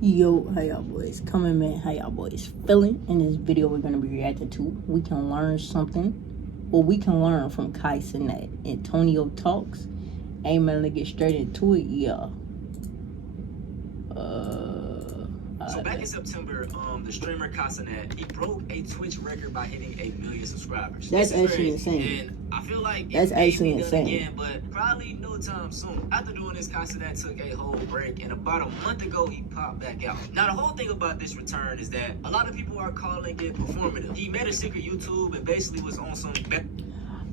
Yo, how y'all boys coming, man? How y'all boys feeling? In this video, we're gonna be reacting to We Can Learn Something. Well, we can learn from Cenat. Antonio talks. Hey, man, let's get straight into it, yeah. So back in September, the streamer Cenat, he broke a Twitch record by hitting 1 million subscribers. That's actually insane. And I feel like that's actually insane. Again, but probably no time soon. After doing this, Cenat took a whole break, and about a month ago, he popped back out. Now, the whole thing about this return is that a lot of people are calling it performative. He made a secret YouTube and basically was on some...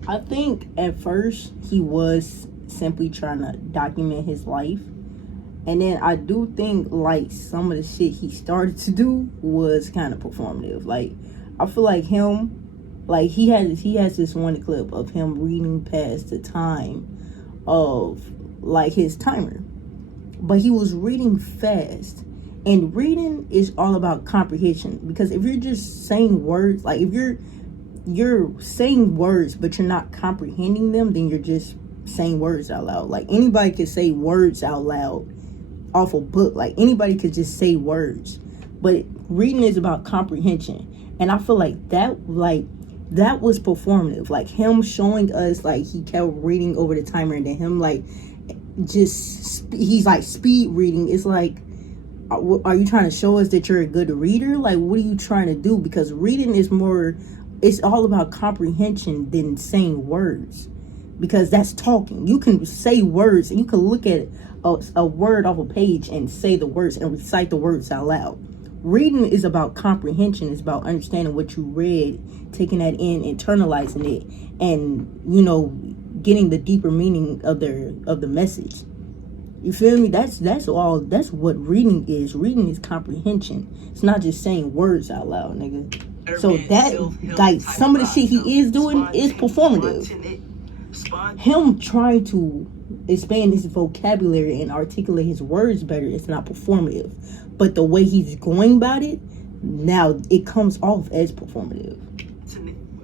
I think at first he was simply trying to document his life. And then I do think, like, some of the shit he started to do was kind of performative. Like, I feel like him, like, he has this one clip of him reading past the time of, like, his timer. But he was reading fast. And reading is all about comprehension. Because if you're just saying words, like, if you're saying words, but you're not comprehending them, then you're just saying words out loud. Like, anybody can say words out loud off a book. Like, anybody could just say words, but reading is about comprehension. And I feel like that was performative. Like, him showing us, like, he kept reading over the timer, and then him, like, he's like speed reading. It's like, are you trying to show us that you're a good reader? Like, what are you trying to do? Because reading is more, it's all about comprehension than saying words, because that's talking. You can say words, and you can look at a word off a page and say the words and recite the words out loud. Reading is about comprehension. It's about understanding what you read, taking that in, internalizing it, and, you know, getting the deeper meaning of the message. You feel me? That's what reading is. Reading is comprehension. It's not just saying words out loud, nigga. So that, like, some of the shit he is doing is performative. Him trying to expand his vocabulary and articulate his words better, it's not performative. But the way he's going about it, now it comes off as performative.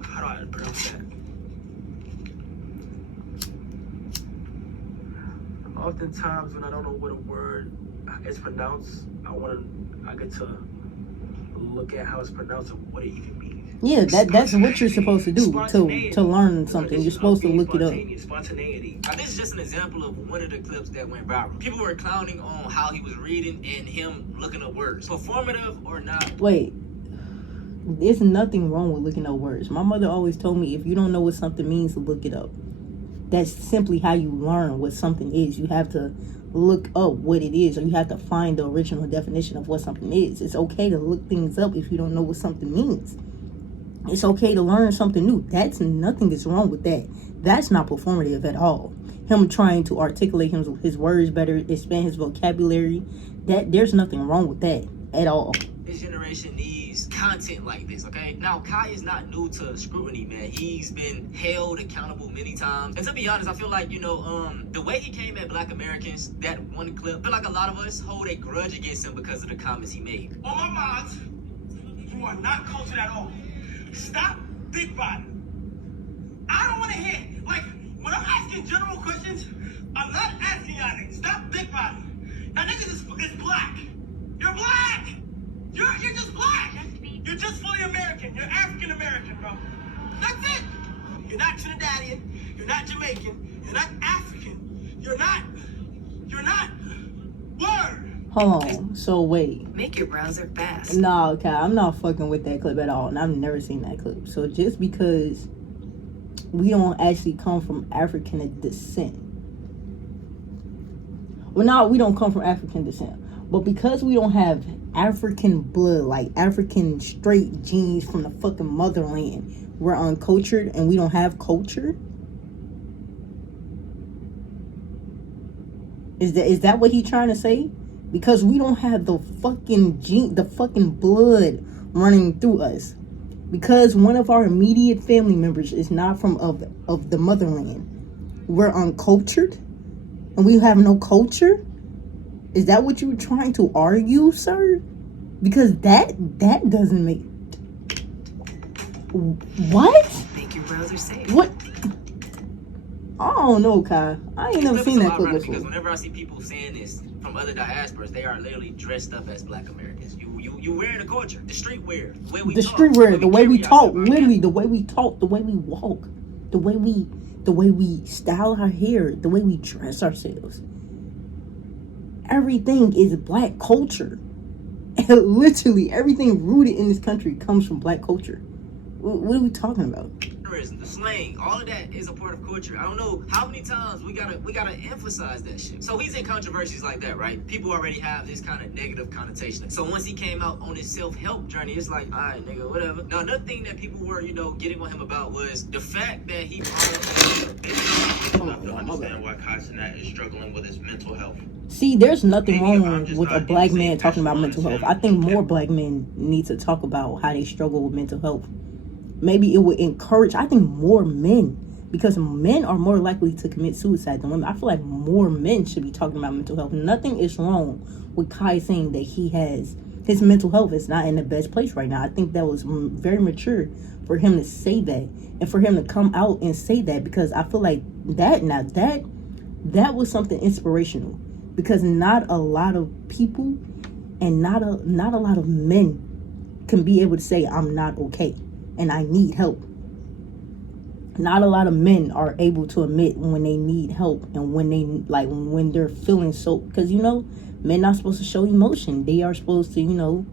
How do I pronounce that? Oftentimes when I don't know what a word is pronounced, I get to look at how it's pronounced and what it even means. Yeah, that's what you're supposed to do to learn something. You're supposed to look it up. Spontaneity. Now, this is just an example of one of the clips that went viral. People were clowning on how he was reading and him looking up words. Performative or not? Wait, there's nothing wrong with looking up words. My mother always told me, if you don't know what something means, look it up. That's simply how you learn what something is. You have to look up what it is, or you have to find the original definition of what something is. It's okay to look things up if you don't know what something means. It's okay to learn something new. Nothing is wrong with that. That's not performative at all. Him trying to articulate his words better, expand his vocabulary, there's nothing wrong with that at all. This generation needs content like this, okay? Now, Kai is not new to scrutiny, man. He's been held accountable many times. And to be honest, I feel like, the way he came at Black Americans, that one clip, I feel like a lot of us hold a grudge against him because of the comments he made. On my mods, you are not cultured at all. Stop big body. I don't want to hear, like, when I'm asking general questions, I'm not asking y'all niggas. Stop big body. Now niggas is black. You're black. You're just black. You're just fully American. You're African American, bro. That's it. You're not Trinidadian. You're not Jamaican. You're not African. You're not. Word. Hold on. So wait. Make your browser fast. Nah, okay, I'm not fucking with that clip at all, and I've never seen that clip. So just because we don't actually come from African descent, well, no, we don't come from African descent, but because we don't have African blood, like African straight genes from the fucking motherland, we're uncultured and we don't have culture. Is that what he's trying to say? Because we don't have the fucking the fucking blood running through us. Because one of our immediate family members is not from of the motherland. We're uncultured and we have no culture. Is that what you were trying to argue, sir? Because that doesn't make... What? Make your browser safe. What? I don't know, Kai. I ain't never seen that clip before. Because whenever I see people saying this, from other diasporas, they are literally dressed up as Black Americans. You wearing the culture, the streetwear, the way we The talk, streetwear, the way we carry talk, ourselves. literally the way we talk, the way we walk, the way we style our hair, the way we dress ourselves. Everything is Black culture. Literally everything rooted in this country comes from Black culture. What are we talking about? The slang, all of that is a part of culture. I don't know how many times we gotta emphasize that shit. So he's in controversies like that, right? People already have this kind of negative connotation. So once he came out on his self-help journey, it's like, all right, nigga, whatever. Now, another thing that people were, getting on him about was the fact that he. I don't understand why Cenat is struggling with his mental health. See, there's nothing wrong with a Black man talking about mental health. I think more Black men need to talk about how they struggle with mental health. Maybe it would encourage, I think, more men, because men are more likely to commit suicide than women. I feel like more men should be talking about mental health. Nothing is wrong with Kai saying that his mental health is not in the best place right now. I think that was very mature for him to say that, and for him to come out and say that, because I feel like that was something inspirational, because not a lot of people and not a lot of men can be able to say, I'm not okay and I need help. Not a lot of men are able to admit when they need help and when they're feeling so, because men not supposed to show emotion. They are supposed to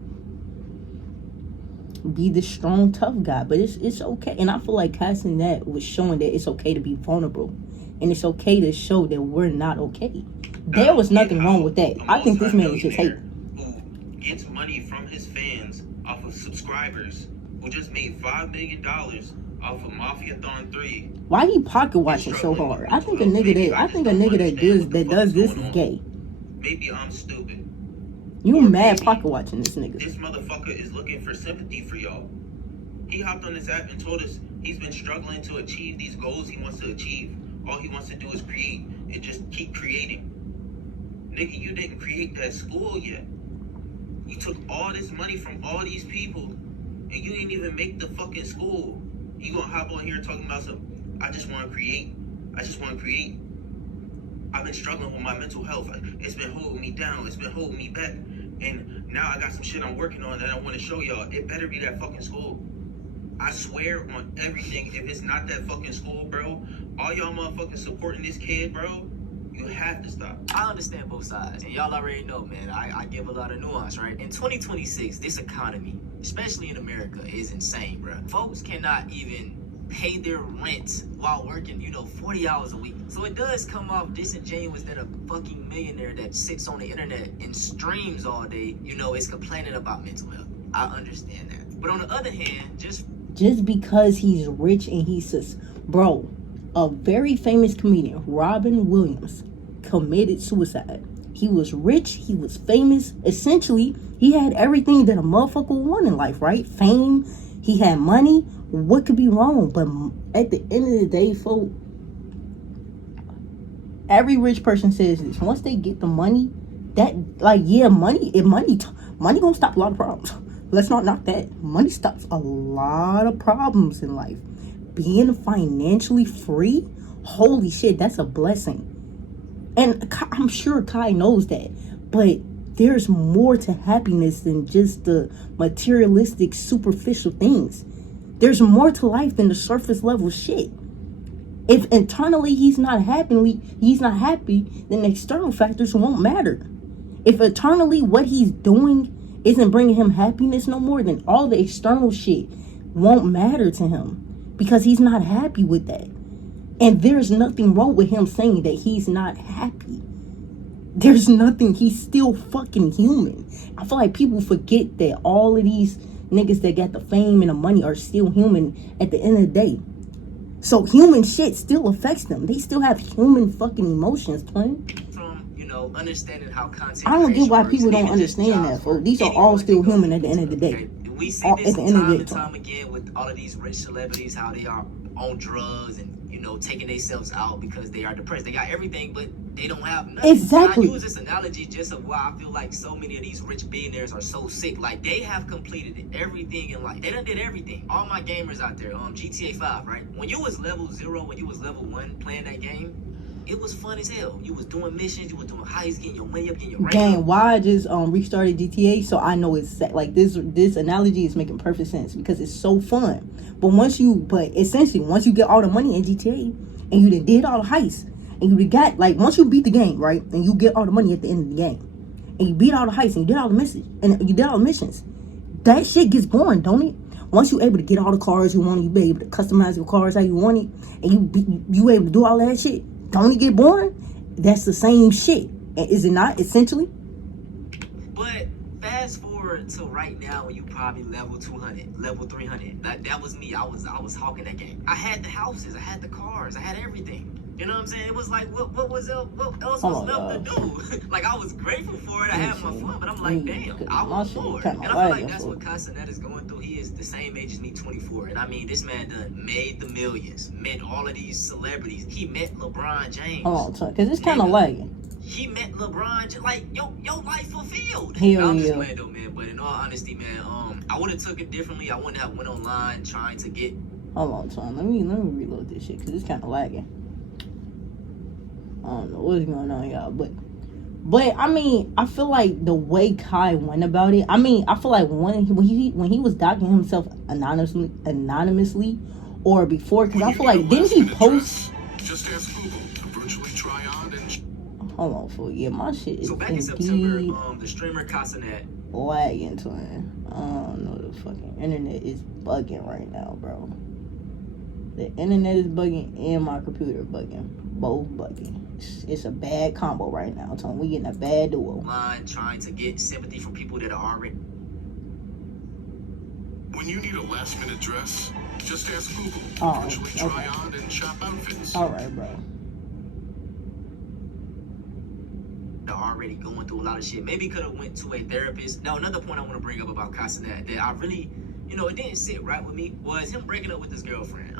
be the strong, tough guy. But it's okay. And I feel like casting that was showing that it's okay to be vulnerable, and it's okay to show that we're not okay. There was nothing wrong with that. I think this man is just hate. Who gets money from his fans off of subscribers, who just made $5 million off of Mafia-thon 3. Why he pocket watching so hard? I think a nigga that does this is gay. Maybe I'm stupid. You mad pocket watching this nigga. This motherfucker is looking for sympathy for y'all. He hopped on this app and told us he's been struggling to achieve these goals he wants to achieve. All he wants to do is create and just keep creating. Nigga, you didn't create that school yet. You took all this money from all these people and you didn't even make the fucking school. You gonna hop on here talking about I just want to create. I've been struggling with my mental health. It's been holding me down. It's been holding me back. And now I got some shit I'm working on that I want to show y'all. It better be that fucking school. I swear on everything, if it's not that fucking school, bro, all y'all motherfuckers supporting this kid, bro, you have to stop. I understand both sides, and y'all already know, man, I give a lot of nuance, right? In 2026, this economy, especially in America, is insane, bro. Folks cannot even pay their rent while working, 40 hours a week. So it does come off disingenuous that a fucking millionaire that sits on the internet and streams all day, is complaining about mental health. I understand that. But on the other hand, just because he's rich and a very famous comedian, Robin Williams, committed suicide. He was rich, he was famous. Essentially, he had everything that a motherfucker would want in life, right? Fame, he had money. What could be wrong? But at the end of the day, folks, every rich person says this. Once they get the money, money gonna stop a lot of problems. Let's not knock that. Money stops a lot of problems in life. Being financially free, holy shit, that's a blessing. And I'm sure Kai knows that. But there's more to happiness than just the materialistic, superficial things. There's more to life than the surface level shit. If internally he's not happy, then external factors won't matter. If internally what he's doing isn't bringing him happiness no more, then all the external shit won't matter to him, because he's not happy with that. And there's nothing wrong with him saying that he's not happy. There's nothing. He's still fucking human. I feel like people forget that all of these niggas that got the fame and the money are still human at the end of the day. So human shit still affects them. They still have human fucking emotions, twin. From, understanding how content I don't get why works, people don't even just understand jobs that, folks. work. These are all still human at the end of the day. We see this At the end of time the and day. time again with all of these rich celebrities, how they are on drugs and, taking themselves out because they are depressed. They got everything, but they don't have nothing. Exactly. I use this analogy just of why I feel like so many of these rich billionaires are so sick. Like, they have completed everything in life. They done did everything. All my gamers out there, GTA 5, right? When you was level 0, when you was level 1 playing that game, it was fun as hell. You was doing missions, you was doing heists, getting your money up, getting your rank Gang, up. why I just restarted GTA, so I know it's like this analogy is making perfect sense because it's so fun. But essentially once you get all the money in GTA and you did all the heists and you got like once you beat the game, right, and you get all the money at the end of the game and you beat all the heists and you did all the missions, that shit gets boring, don't it? Once you're able to get all the cars you want, you be able to customize your cars how you want it, and you able to do all that shit, don't it get boring? That's the same shit. And is it not, essentially? But fast forward to right now when you probably level 200, level 300. That was me. I was hawking that game. I had the houses, I had the cars, I had everything. You know what I'm saying? It was like, what else was left to do? Like, I was grateful for it. I had my fun, but I'm like, damn, I want more. And I feel like that's what Cenat is going through. He is the same age as me, 24. And I mean, this man done made the millions, met all of these celebrities. He met LeBron James. Hold on, because it's kind of lagging. He met LeBron, like, your life fulfilled. Hell I'm just yeah. playing though, man. But in all honesty, man, I would have took it differently. I wouldn't have went online trying to get. Hold on, son. Let me reload this shit because it's kind of lagging. I don't know what's going on, y'all, but I mean, I feel like the way Kai went about it. I mean, I feel like when he was docking himself anonymously, or before, because I feel like didn't he post? Just ask Google to virtually try on and. Hold on, for my shit is So back in September, the streamer Cenat. Lagging, twin. I don't know, the fucking internet is bugging right now, bro. The internet is bugging and my computer bugging. Both bugging. It's a bad combo right now, Tom. We getting a bad duo. Line trying to get sympathy from people that are already. When you need a last-minute dress, just ask Google to Oh, virtually try on and shop outfits. All right, bro. Already going through a lot of shit. Maybe could have went to a therapist. Now, another point I want to bring up about Cenat that I really, it didn't sit right with me was him breaking up with his girlfriend.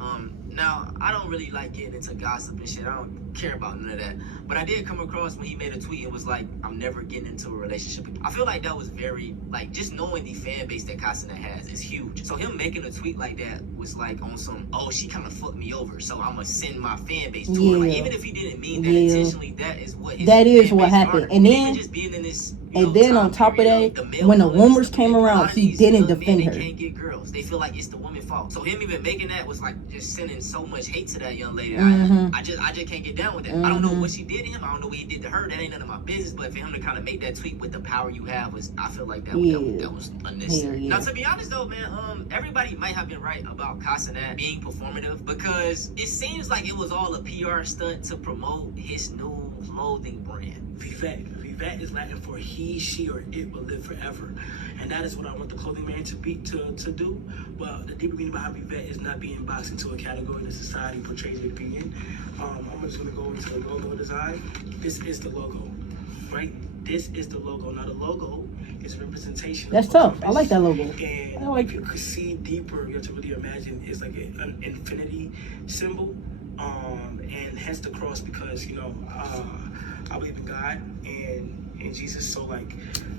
Now, I don't really like getting into gossip and shit. I don't care about none of that. But I did come across when he made a tweet and was like, I'm never getting into a relationship again. I feel like that was very, like, just knowing the fan base that Cenat has is huge. So him making a tweet like that was like on some, oh, she kind of fucked me over, so I'm going to send my fan base to her. Like, even if he didn't mean that intentionally, that is what his that is fan what base happened. are. And then, just being in this, and then on top of that, when the rumors came around, he didn't defend her. They can't get girls. They feel like it's the woman's fault. So him even making that was like just sending so much hate to that young lady. I just can't get down with that. I don't know what she did to him. I don't know what he did to her. That ain't none of my business. But for him to kind of make that tweet with the power you have I feel like that was unnecessary. Now, to be honest though, man, everybody might have been right about Cenat being performative because it seems like it was all a PR stunt to promote his new clothing brand. Vivet is Latin for he, she, or it will live forever. And that is what I want the clothing man to do. But the deeper meaning behind Vivet is not being boxed into a category that society portrays it being. I'm just going to go into the logo design. This is the logo, right? This is the logo. Now the logo is a representation. That's tough. I like that logo. And I like if you could see deeper, you have to really imagine it's like an infinity symbol. And hence the cross because, I believe in God and Jesus, so like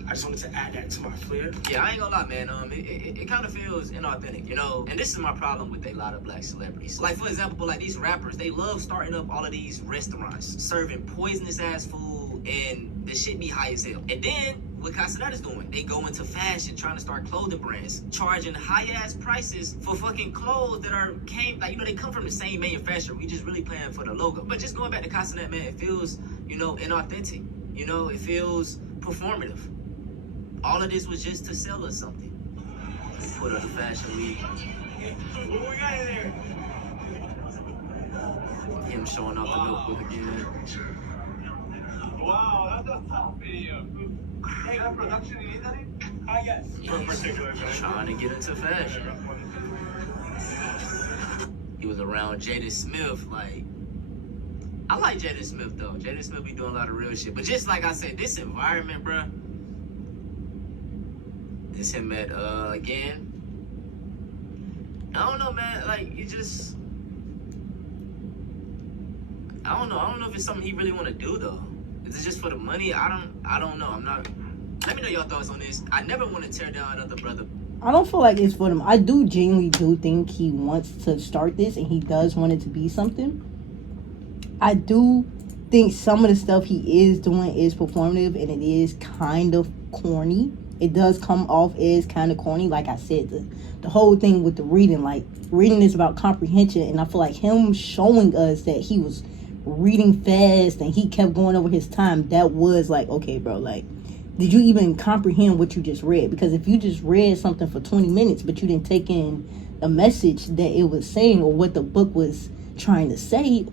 I just wanted to add that to my flair. Yeah, I ain't gonna lie, man. It kind of feels inauthentic, and this is my problem with a lot of black celebrities. Like, for example, like these rappers, they love starting up all of these restaurants, serving poisonous ass food, and the shit be high as hell. And then what Cenat is doing, they go into fashion, trying to start clothing brands, charging high ass prices for fucking clothes that they come from the same manufacturer. We just really playing for the logo. But just going back to Cenat, man, it feels, inauthentic. It feels performative. All of this was just to sell us something. Put up the fashion week. What we got in there? Him showing off the notebook again. Wow, that's a tough video. Hey, that production, you need that in? Yes. He's trying to get into fashion. He was around Jaden Smith, like, I like Jaden Smith though. Jaden Smith be doing a lot of real shit. But just like I said, this environment, bruh. This him at again. I don't know, man. Like, you just, I don't know if it's something he really want to do though. Is it just for the money? I don't know. I'm not. Let me know your thoughts on this. I never want to tear down another brother. I don't feel like it's for them. I genuinely do think he wants to start this and he does want it to be something. I do think some of the stuff he is doing is performative, and it is kind of corny. It does come off as kind of corny. Like I said, the whole thing with the reading, like, reading is about comprehension, and I feel like him showing us that he was reading fast and he kept going over his time, that was like, okay, bro, like, did you even comprehend what you just read? Because if you just read something for 20 minutes but you didn't take in a message that it was saying or what the book was trying to say,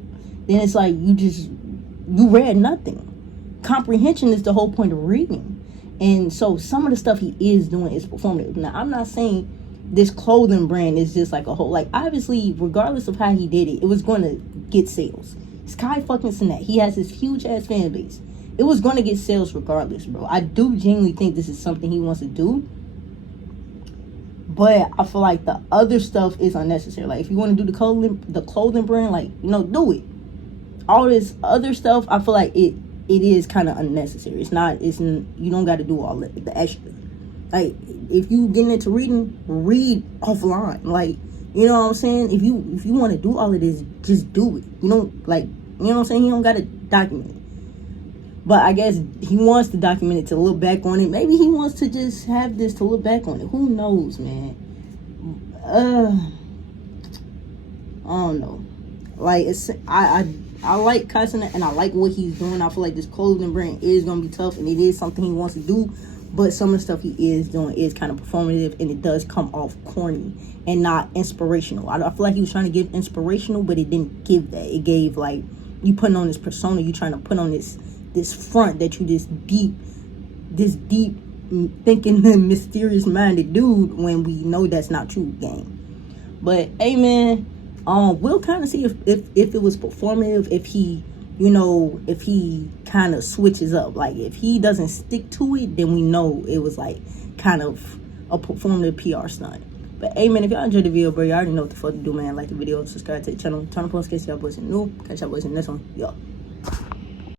then it's like you read nothing. Comprehension is the whole point of reading. And so some of the stuff he is doing is performative. Now, I'm not saying this clothing brand is just like a whole, like, obviously, regardless of how he did it, it was going to get sales. Sky fucking Cenat, he has this huge ass fan base. It was going to get sales regardless, bro. I do genuinely think this is something he wants to do, but I feel like the other stuff is unnecessary. Like, if you want to do the clothing brand, like, you know, do it. All this other stuff, I feel like it is kind of unnecessary. You don't got to do all the extra. Like, if you getting into reading, read offline. Like, you know what I'm saying? If you want to do all of this, just do it. You don't, like, you know what I'm saying? You don't got to document it. But I guess he wants to document it to look back on it. Maybe he wants to just have this to look back on it. Who knows, man? I don't know. Like, I like cussing and I like what he's doing. I feel like this clothing brand is gonna be tough and it is something he wants to do. But some of the stuff he is doing is kind of performative, and it does come off corny and not inspirational. I feel like he was trying to give inspirational, but it didn't give that. It gave, like, you putting on this persona, you trying to put on this front that you this deep thinking mysterious minded dude, when we know that's not true, gang. But hey, man, we'll kind of see if it was performative, if he, you know, if he kind of switches up. Like, if he doesn't stick to it, then we know it was like kind of a performative PR stunt. But hey, man, if y'all enjoyed the video, bro, you already know what the fuck to do, man. Like the video, subscribe to the channel, turn on post in case y'all wasn't new. Catch y'all boys in the next one. Yo.